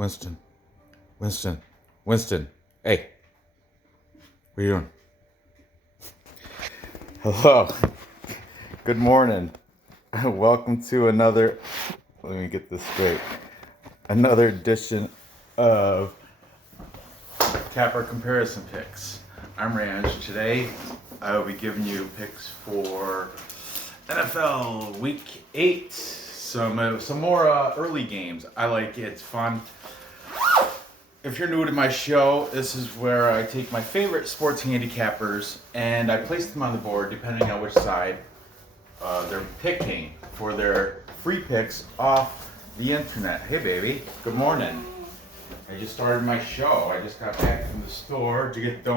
Winston. Winston. Winston. Hey. What are you doing? Hello. Good morning. Welcome to another, let me get this straight, another edition of Capper Comparison Picks. I'm Ranch. Today I will be giving you picks for NFL Week 8. Some more early games. I like it. It's fun. If you're new to my show, this is where I take my favorite sports handicappers and I place them on the board depending on which side they're picking for their free picks off the internet. Hey baby, good morning. I just started my show. I just got back from the store. Did you get the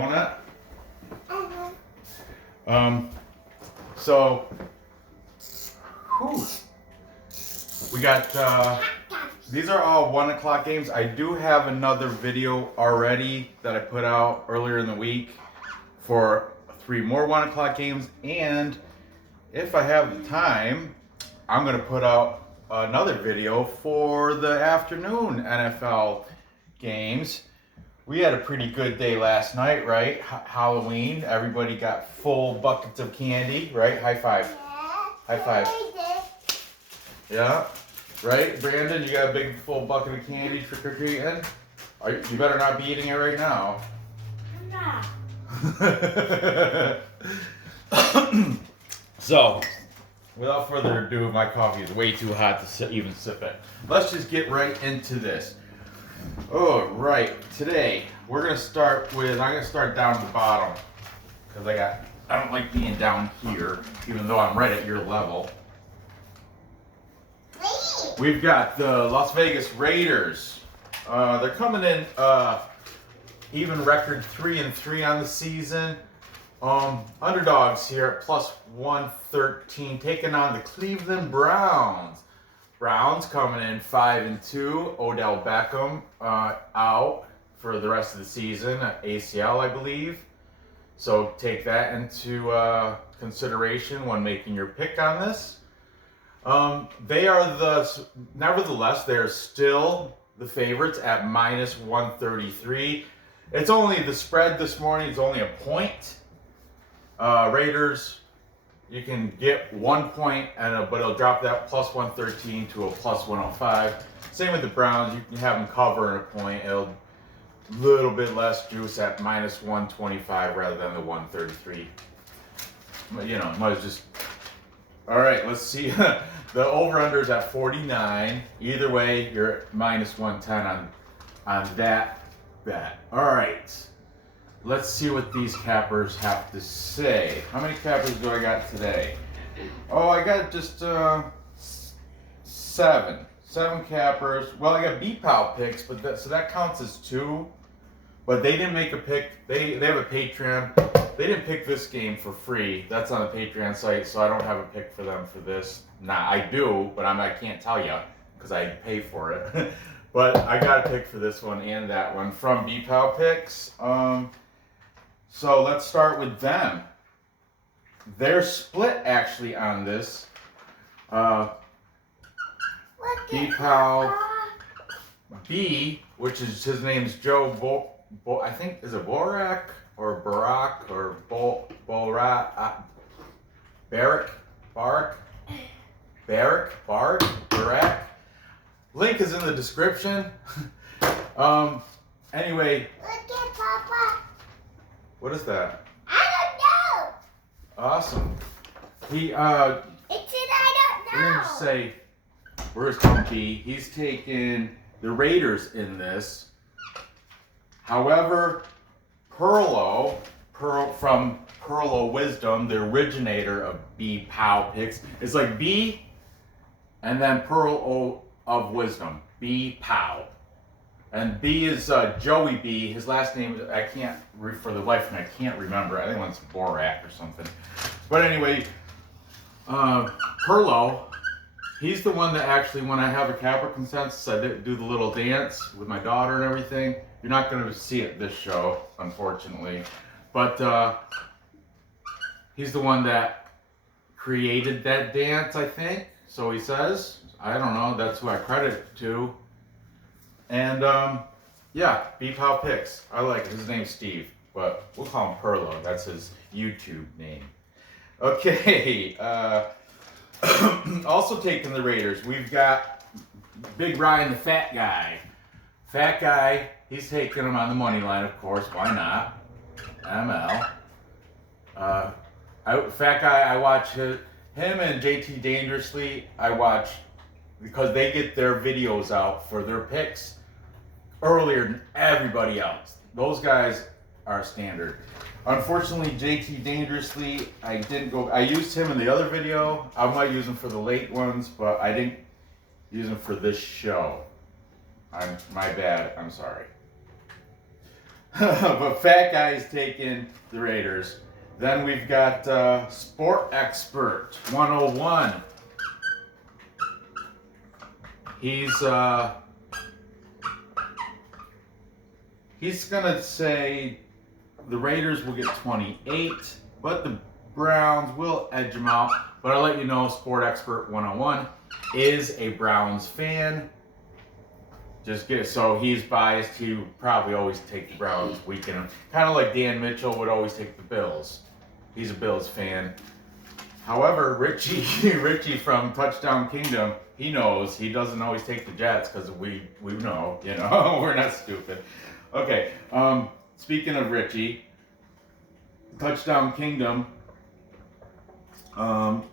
donut? So, whew. We got, these are all 1 o'clock games. I do have another video already that I put out earlier in the week for 3 more 1 o'clock games. And if I have the time, I'm going to put out another video for the afternoon NFL games. We had a pretty good day last night, right? Halloween. Everybody got full buckets of candy, right? High five. High five. Yeah, right, Brandon? You got a big full bucket of candy trick-or-treating? You better not be eating it right now. I'm not. So, without further ado, my coffee is way too hot to even sip it. Let's just get right into this. All right, today I'm gonna start down at the bottom because I don't like being down here, even though I'm right at your level. We've got the Las Vegas Raiders. They're coming in even record 3-3 on the season. Underdogs here at plus 113, taking on the Cleveland Browns. Browns coming in 5-2. Odell Beckham out for the rest of the season, ACL, I believe. So take that into consideration when making your pick on this. Nevertheless, they're still the favorites at minus 133. It's only the spread this morning. It's only a point. Raiders, you can get 1 point, but it'll drop that plus 113 to a plus 105. Same with the Browns. You can have them covering a point. It'll a little bit less juice at minus 125 rather than the 133. But, might just... All right, let's see. The over-under is at 49. Either way, you're at minus 110 on that bet. All right, let's see what these cappers have to say. How many cappers do I got today? Oh, I got just 7. 7 cappers. Well, I got B-Pow picks, but that counts as 2. But they didn't make a pick. They have a Patreon. They didn't pick this game for free. That's on the Patreon site, so I don't have a pick for them for this. Nah, I do, but I can't tell you because I pay for it. But I got a pick for this one and that one from B-Pow Picks. So let's start with them. They're split actually on this. B-Pow B, which is his name's Joe I think is it Borak or Barack or Borak Barak. Link is in the description. Anyway. Look at Papa. What is that? I don't know. Awesome. It said I don't know. We're gonna say where's Humpy? He's taking the Raiders in this. However, Pearl from Pearl Wisdom, the originator of B-Pow Picks, it's like B and then Pearl of Wisdom, B-Pow. And B is Joey B. His last name, for the life of me, I can't remember. I think it's Borak or something. But anyway, Perlo, he's the one that actually, when I have a Capper consensus, I do the little dance with my daughter and everything. You're not going to see it this show, unfortunately. But he's the one that created that dance, I think. So he says. I don't know. That's who I credit it to. And yeah, Beef How Picks. I like it. His name's Steve, but we'll call him Perlo. That's his YouTube name. Okay. Also taking the Raiders, we've got Big Ryan, the fat guy. Fat guy, he's taking them on the money line, of course. Why not? ML. Fat guy, I watch him and JT Dangerously. I watch because they get their videos out for their picks earlier than everybody else. Those guys are standard. Unfortunately, JT Dangerously, I didn't go. I used him in the other video. I might use him for the late ones, but I didn't use him for this show. My bad. I'm sorry. But Fat Guy's taking the Raiders. Then we've got Sport Expert 101. He's gonna say the Raiders will get 28, but the Browns will edge them out. But I'll let you know, Sport Expert 101 is a Browns fan. So he's biased. He would probably always take the Browns weekend. Kind of like Dan Mitchell would always take the Bills. He's a Bills fan. However, Richie from Touchdown Kingdom, he knows he doesn't always take the Jets because we know, we're not stupid. Okay, speaking of Richie, Touchdown Kingdom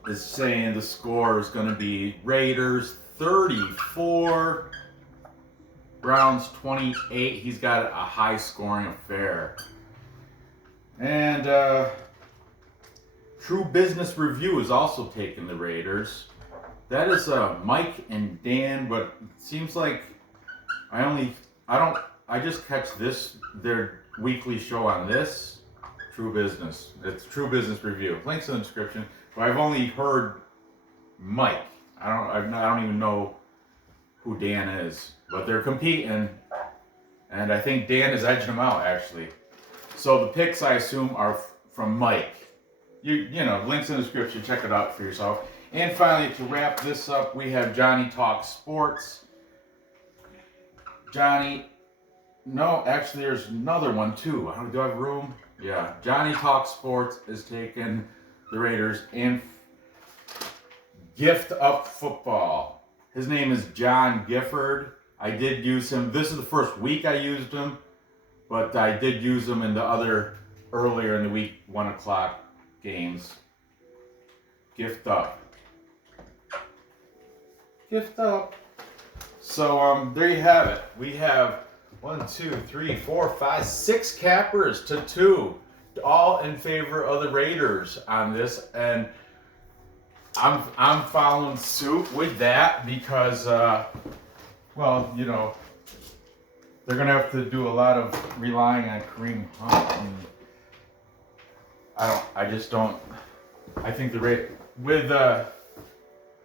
is saying the score is going to be Raiders 34, Browns 28. He's got a high scoring affair. And True Business Review is also taking the Raiders. That is Mike and Dan, but it seems like I just catch their weekly show on this True Business. It's True Business Review. Links in the description. But I've only heard Mike. I don't even know who Dan is, but they're competing, and I think Dan is edging them out actually. So the picks I assume are from Mike. You know, links in the description. Check it out for yourself. And finally, to wrap this up, we have Johnny Talk Sports. No, actually, there's another one too. Do I have room? Yeah, Johnny Talk Sports is taking the Raiders. And Gift Up Football. His name is John Gifford. I did use him. This is the first week I used him, but I did use him in the other earlier in the week 1 o'clock games. Gift Up. Gift Up. So there you have it. We have 1, 2, 3, 4, 5, 6 cappers to 2, all in favor of the Raiders on this, and I'm following suit with that because well, you know, they're gonna have to do a lot of relying on Kareem Hunt, and I think with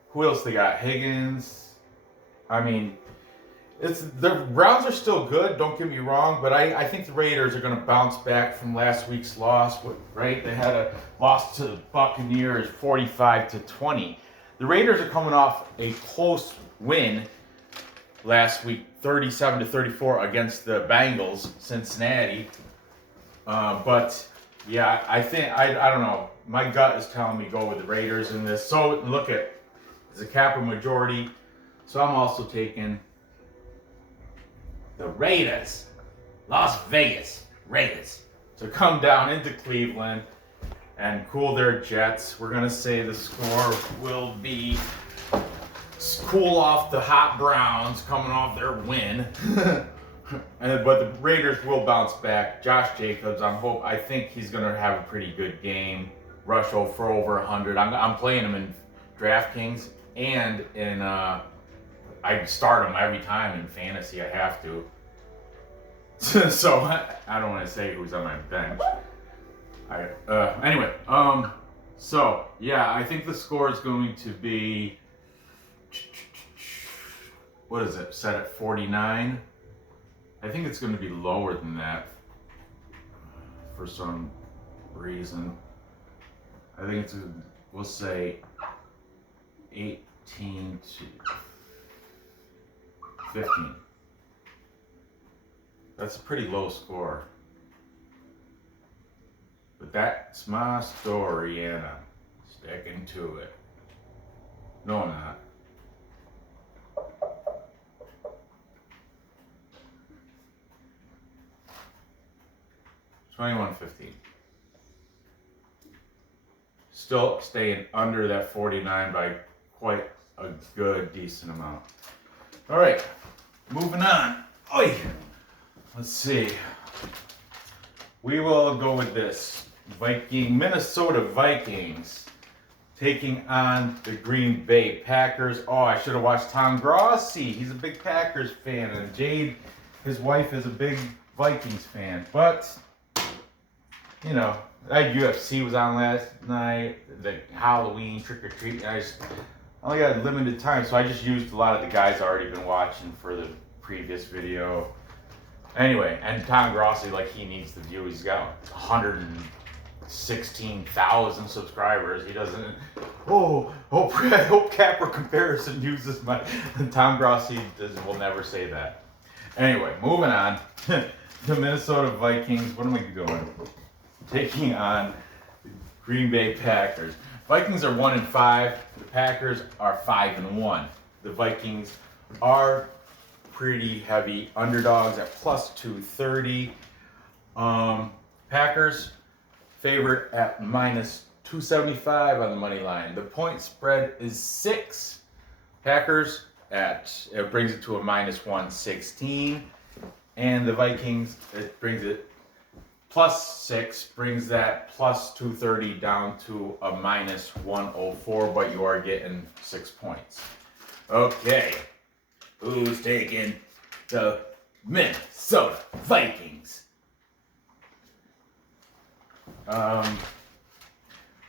who else they got? Higgins. I mean, the Browns are still good. Don't get me wrong, but I think the Raiders are going to bounce back from last week's loss. Right? They had a loss to the Buccaneers, 45-20. The Raiders are coming off a close win last week, 37-34 against the Bengals, Cincinnati. But yeah, I think I don't know. My gut is telling me go with the Raiders in this. So look at it's a Capper majority. So I'm also taking the Raiders, Las Vegas Raiders, to come down into Cleveland and cool their jets. We're gonna say the score will be cool off the hot Browns coming off their win. But the Raiders will bounce back. Josh Jacobs, I think he's gonna have a pretty good game. Rush for over 100. I'm playing him in DraftKings and in I start him every time in fantasy. I have to. So I don't want to say who's on my bench. Anyway, so yeah, I think the score is going to be, what is it, set at 49? I think it's going to be lower than that for some reason. I think we'll say 18 to 15. That's a pretty low score. But that's my story, and I'm sticking to it. No, I'm not. $21.15. Still staying under that 49 by quite a good, decent amount. All right, moving on. Oy. Let's see. We will go with this. Minnesota Vikings taking on the Green Bay Packers. Oh, I should have watched Tom Grossi. He's a big Packers fan, and Jade, his wife, is a big Vikings fan. But, you know, that UFC was on last night, the Halloween trick-or-treat. I only got limited time, so I just used a lot of the guys I've already been watching for the previous video. Anyway, and Tom Grossi, like, he needs the view. He's got 116,000 subscribers. He doesn't. I hope Capper Comparison uses my. Tom Grossi will never say that. Anyway, moving on. The Minnesota Vikings. What am I doing? Taking on the Green Bay Packers. Vikings are 1-5. The Packers are 5-1. The Vikings are pretty heavy underdogs at plus 230. Packers favorite at minus 275 on the money line. The point spread is 6. Packers it brings it to a minus 116, and the Vikings, it brings it plus 6, brings that plus 230 down to a minus 104, but you are getting 6 points. Okay. Who's taking the Minnesota Vikings?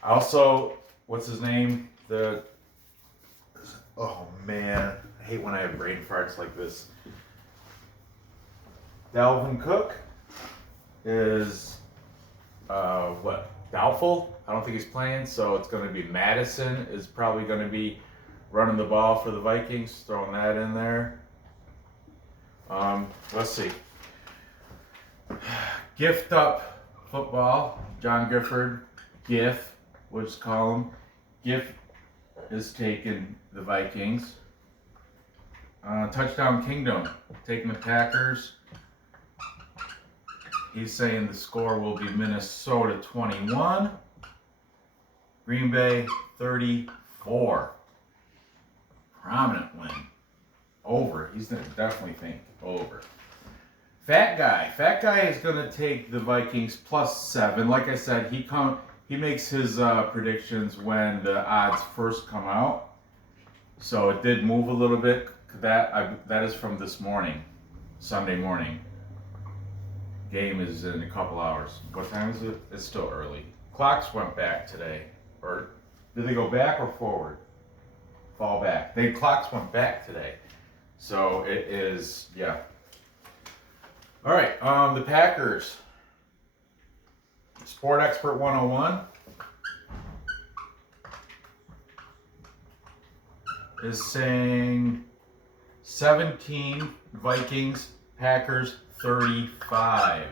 Also, what's his name? Oh man, I hate when I have brain farts like this. Dalvin Cook is doubtful. I don't think he's playing, so it's going to be Madison is probably going to be running the ball for the Vikings, throwing that in there. Let's see. Gift Up Football, John Gifford, GIF, we'll just call him. GIF is taking the Vikings. Touchdown Kingdom, taking the Packers. He's saying the score will be Minnesota 21, Green Bay 34. Prominent win. Over. He's going to definitely think over. Fat Guy is going to take the Vikings plus 7. Like I said, he makes his predictions when the odds first come out. So it did move a little bit. That is from this morning, Sunday morning. Game is in a couple hours. What time is it? It's still early. Clocks went back today. Or did they go back or forward? Fall back. The clocks went back today. So it is, yeah. All right, the Packers. Sport Expert 101 is saying 17, Vikings, Packers 35.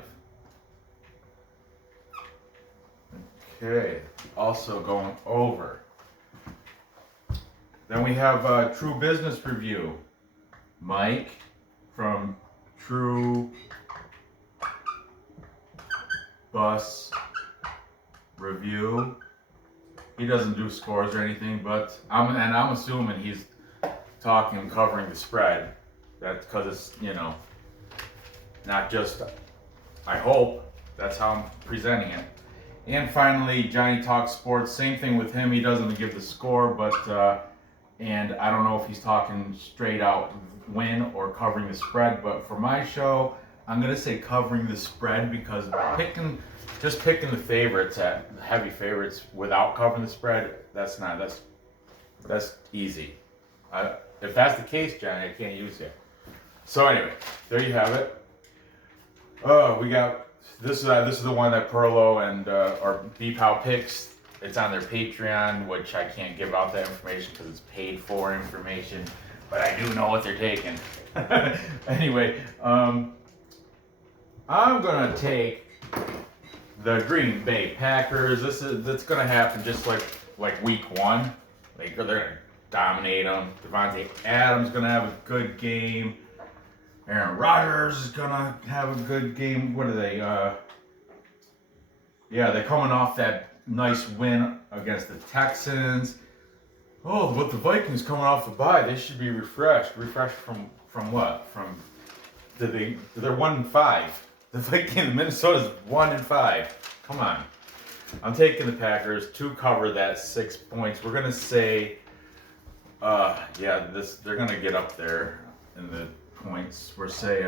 Okay, also going over. Then we have True Business Review. Mike from True Bus Review. He doesn't do scores or anything, but I'm assuming he's covering the spread. That's because it's, not just, I hope, that's how I'm presenting it. And finally, Johnny Talks Sports, same thing with him. He doesn't give the score, but, and I don't know if he's talking straight out win or covering the spread, but for my show, I'm going to say covering the spread because just picking the favorites at heavy favorites without covering the spread, that's easy. If that's the case, Johnny, I can't use it. So anyway, there you have it. Oh, we got this is the one that Perlo and or BPOW picks. It's on their Patreon, which I can't give out that information because it's paid for information, but I do know what they're taking. Anyway, I'm gonna take the Green Bay Packers. That's gonna happen just like week one. They're gonna dominate them. Devontae Adams gonna have a good game. Aaron Rodgers is gonna have a good game. What are they? Yeah, they're coming off that nice win against the Texans. Oh, but the Vikings coming off the bye, they should be refreshed. Refreshed from what? From they're 1-5. The Vikings, Minnesota's 1-5. Come on. I'm taking the Packers to cover that 6 points. We're gonna say, yeah, they're gonna get up there in the points. We're say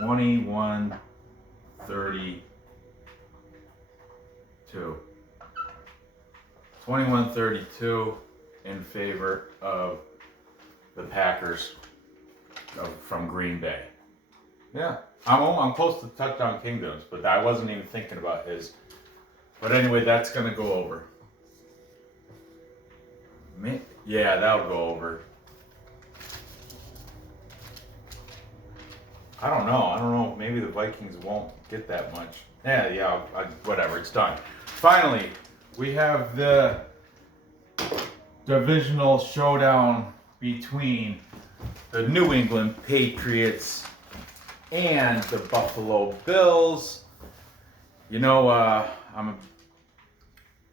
21-32. 21-32 in favor of the Packers from Green Bay. Yeah, I'm close to touchdown kingdoms, but I wasn't even thinking about his. But anyway, that's gonna go over. Yeah, that'll go over. I don't know. Maybe the Vikings won't get that much. Yeah. Whatever. It's done. Finally, we have the divisional showdown between the New England Patriots and the Buffalo Bills. You know, I'm a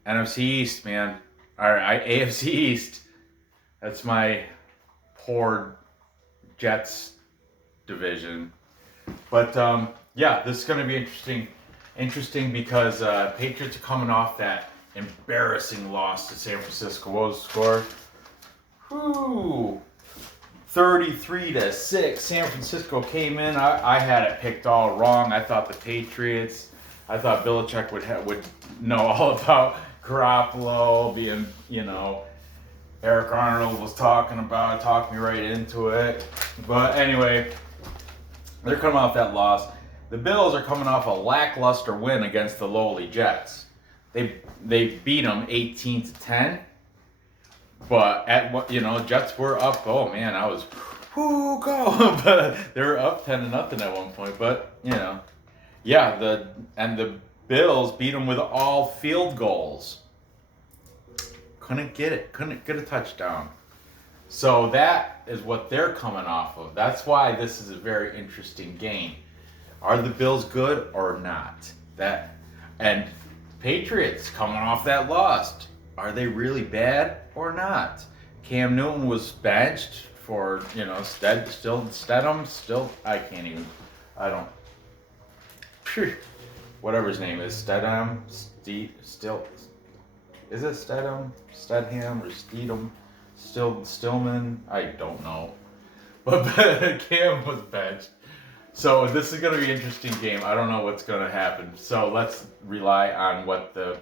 NFC East, man. AFC East. That's my poor Jets division. But yeah, this is going to be interesting because Patriots are coming off that embarrassing loss to San Francisco. What was the score? 33-6. San Francisco came in. I had it picked all wrong. I thought the Patriots. I thought Belichick would know all about Garoppolo being, Eric Arnold was talking me right into it. But anyway, they're coming off that loss. The Bills are coming off a lackluster win against the lowly Jets. They beat them 18-10. But Jets were up. Oh man, I was go. But they were up 10-0 at one point. But yeah, the Bills beat them with all field goals. Couldn't get it. Couldn't get a touchdown. So that is what they're coming off of. That's why this is a very interesting game. Are the Bills good or not? And Patriots coming off that loss. Are they really bad or not? Cam Newton was benched for, Stedham, I can't even, I don't, whatever his name is, Stedham, is it Stedham or Stillman? I don't know. But Cam was benched. So this is going to be an interesting game. I don't know what's going to happen. So let's rely on what the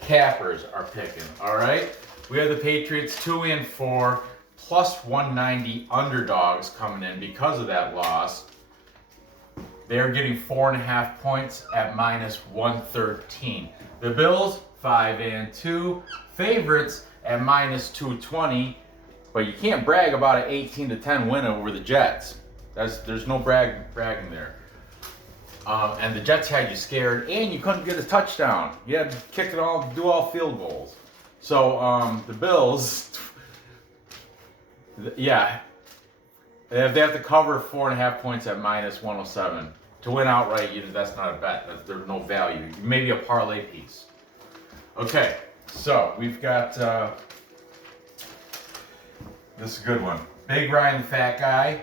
cappers are picking. All right. We have the Patriots 2-4 plus 190 underdogs coming in because of that loss. They're getting 4.5 points at minus 113. The Bills 5-2 favorites at minus 220. But you can't brag about an 18-10 win over the Jets. There's no bragging there. And the Jets had you scared, and you couldn't get a touchdown. You had to kick it all, do all field goals. So the Bills, yeah, they have to cover 4.5 points at minus 107 to win outright. That's not a bet. There's no value. Maybe a parlay piece. Okay, so we've got this is a good one. Big Ryan the Fat Guy.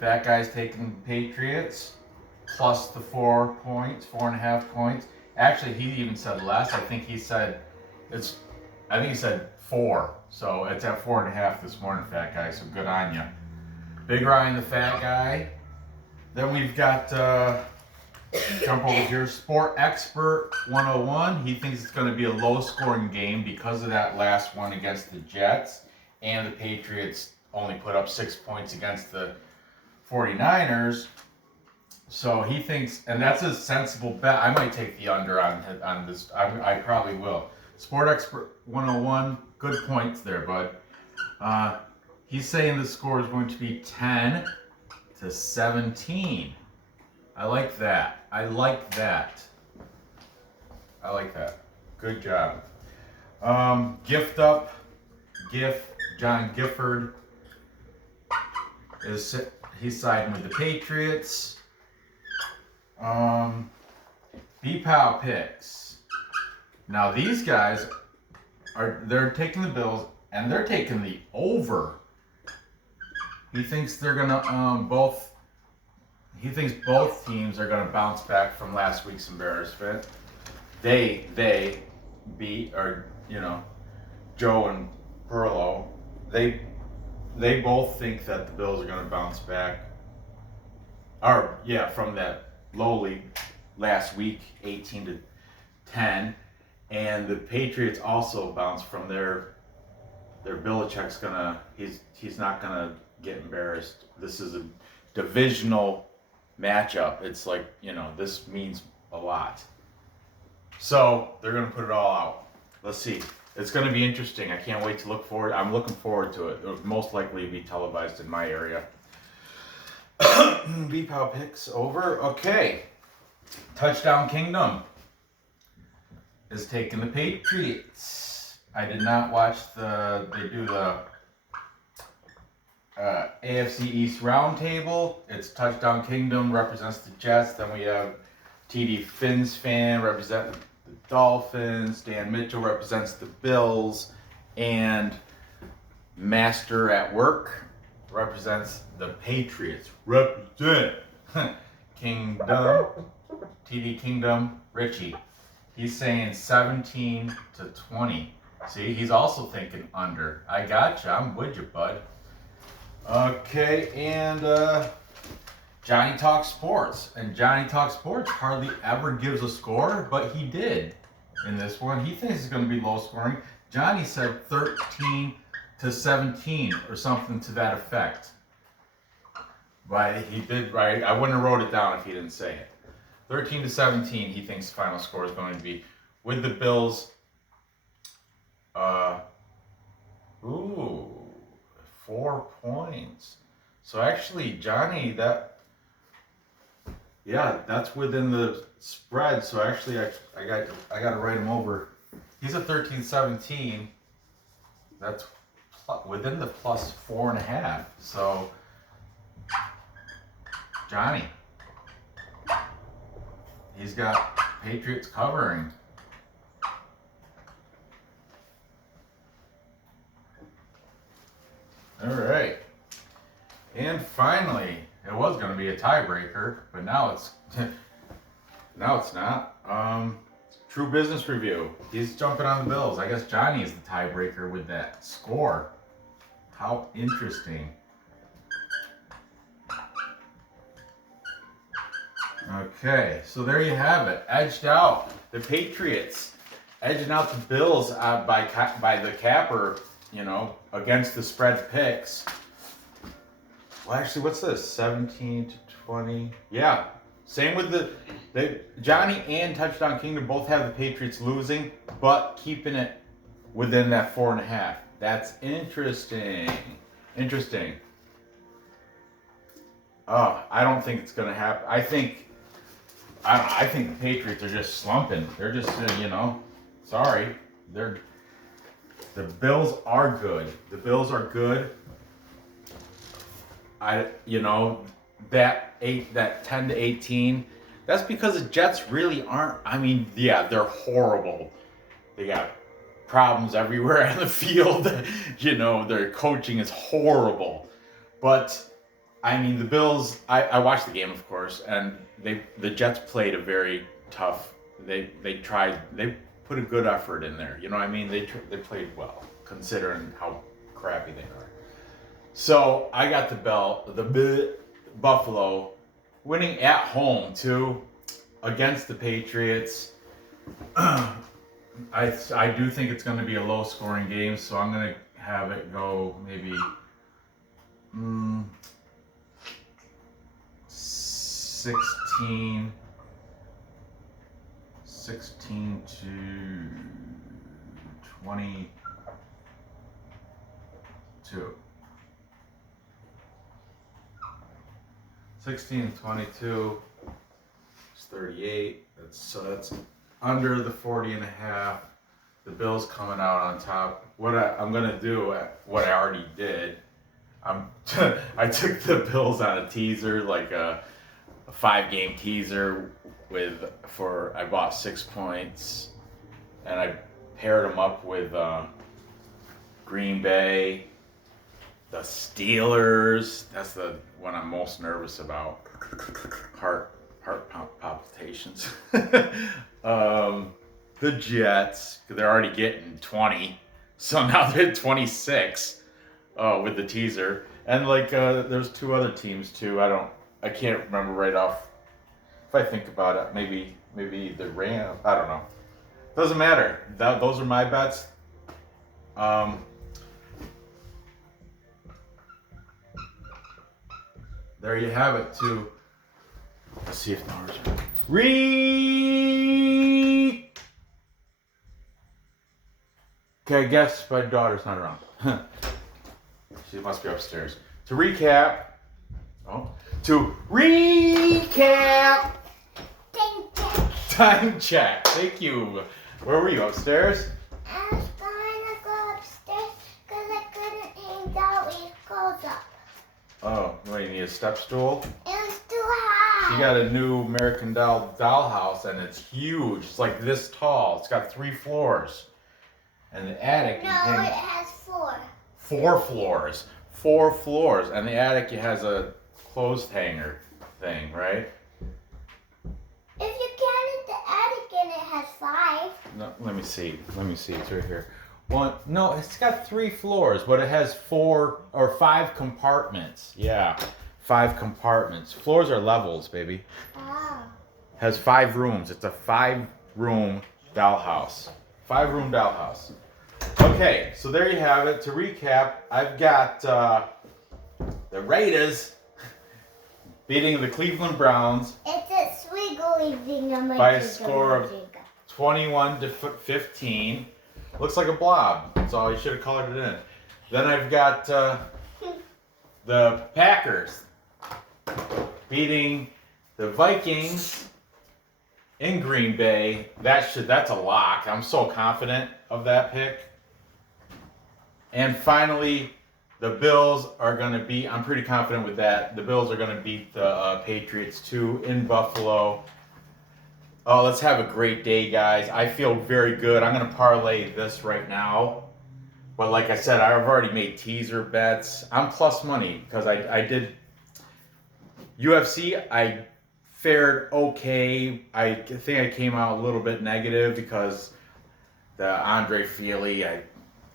Fat Guy's taking Patriots plus the 4.5 points. Actually, he even said less. I think he said 4. So it's at 4.5 this morning, Fat Guy. So good on you. Big Ryan the Fat Guy. Then we've got jump over here. Sport Expert 101. He thinks it's going to be a low-scoring game because of that last one against the Jets, and the Patriots only put up 6 points against the 49ers. So he thinks, and that's a sensible bet. I might take the under on this. I probably will. Sport Expert 101, good points there, bud. He's saying the score is going to be 10-17. I like that. I like that. I like that. Good job. Gift up. John Gifford he's siding with the Patriots. B-Pow picks. Now these guys they're taking the Bills and they're taking the over. He thinks they're gonna He thinks both teams are gonna bounce back from last week's embarrassment. They Joe and Perlo. They both think that the Bills are gonna bounce back. From that lowly last week, 18-10, and the Patriots also bounced from their Belichick's he's not gonna get embarrassed. This is a divisional matchup. It's like, this means a lot. So they're gonna put it all out. Let's see. It's gonna be interesting. I can't wait to look forward. I'm looking forward to it. It'll most likely be televised in my area. B-Pow picks over. Okay. Touchdown Kingdom is taking the Patriots. I did not watch they do the AFC East Roundtable. It's Touchdown Kingdom represents the Jets. Then we have TD Finns fan representing the Dolphins. Dan Mitchell represents the Bills. And Master at Work represents the Patriots. Represent Kingdom. TD Kingdom. Richie. He's saying 17-20. See, he's also thinking under. I gotcha. I'm with you, bud. Okay, and Johnny Talks Sports. And Johnny Talks Sports hardly ever gives a score, but he did in this one. He thinks it's going to be low scoring. Johnny said 13-17 or something to that effect. Right, he did right. I wouldn't have wrote it down if he didn't say it. 13-17, he thinks the final score is going to be. With the Bills, 4 points. So actually, Johnny, that's within the spread. So actually, I got to write him over. He's at 13-17. That's within the plus 4.5. So Johnny, he's got Patriots covering. All right. And finally, it was going to be a tiebreaker, but now it's not. True Business Review. He's jumping on the Bills. I guess Johnny is the tiebreaker with that score. How interesting. Okay, so there you have it. Edged out. The Patriots edging out the Bills by the capper, against the spread picks. Well, actually, what's this? 17-20. Yeah. Same with Johnny and Touchdown Kingdom both have the Patriots losing, but keeping it within that 4.5. That's interesting. Interesting. Oh, I don't think it's gonna happen. I think the Patriots are just slumping. They're just, sorry. The Bills are good. The Bills are good. That 10-18. That's because the Jets really aren't. I mean, yeah, they're horrible. They got problems everywhere on the field. Their coaching is horrible. But I mean, the Bills. I watched the game, of course, and the Jets played a very tough. They put a good effort in there. You know what I mean? They played well considering how crappy they are. So I got the Buffalo winning at home too against the Patriots. I do think it's going to be a low scoring game, so I'm going to have it go maybe 16 to 22. 16 and 22 is 38. That's under the 40 and a half. The Bills coming out on top. What I'm gonna do, what I already did, I took the Bills on a teaser, like a 5-game teaser I bought 6 points, and I paired them up with Green Bay, the Steelers. That's the one I'm most nervous about. Heart palpitations. The Jets, they're already getting 20, so now they're at 26 with the teaser. And like there's 2 other teams too. I can't remember right off. If I think about it, maybe the Rams. I don't know. Doesn't matter. Those are my bets. There you have it too. Let's see if numbers are Okay, I guess my daughter's not around. She must be upstairs. To recap. Time check. Thank you. Where were you? Upstairs? I was going to go upstairs because I couldn't hang down with clothes up. Oh, you need a step stool? It was too high. She got a new American dollhouse, and it's huge. It's like this tall. It's got 3 floors. And the attic... No, it has 4. 4 floors. 4 floors. And the attic has a clothes hanger thing, right? If you counted the attic and it has 5. No, let me see. It's right here. Well, no, it's got 3 floors, but it has 4 or 5 compartments. Yeah, 5 compartments. Floors are levels, baby. Oh. Has 5 rooms. It's a 5-room dollhouse. 5-room dollhouse. Okay, so there you have it. To recap, I've got the Raiders beating the Cleveland Browns. It's a swiggly thing on my by a score of 21-15. Looks like a blob. That's all. You should have colored it in. Then I've got the Packers beating the Vikings in Green Bay. That's a lock. I'm so confident of that pick. And finally, the Bills are going to beat, I'm pretty confident with that, the Bills are going to beat the Patriots too in Buffalo. Oh, let's have a great day, guys. I feel very good. I'm going to parlay this right now. But like I said, I've already made teaser bets. I'm plus money because I did UFC. I fared okay. I think I came out a little bit negative because the Andre Feely, I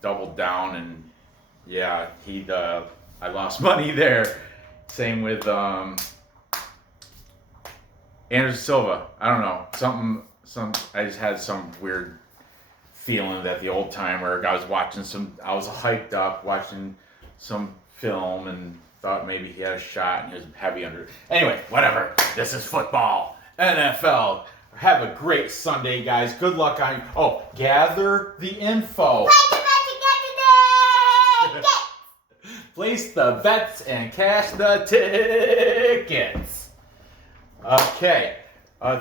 doubled down and yeah, I lost money there. Same with Anderson Silva. I don't know. I just had some weird feeling that the old timer, I was hyped up watching some film and thought maybe he had a shot and he was heavy under. Anyway, whatever. This is football. NFL. Have a great Sunday, guys. Good luck on. Oh, gather the info. Place the bets and cash the tickets. Okay.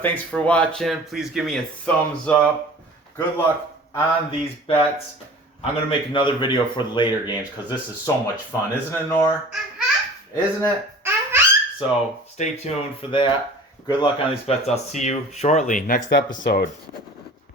Thanks for watching. Please give me a thumbs up. Good luck on these bets. I'm going to make another video for the later games because this is so much fun. Isn't it, Nora? Isn't it? So stay tuned for that. Good luck on these bets. I'll see you shortly. Next episode.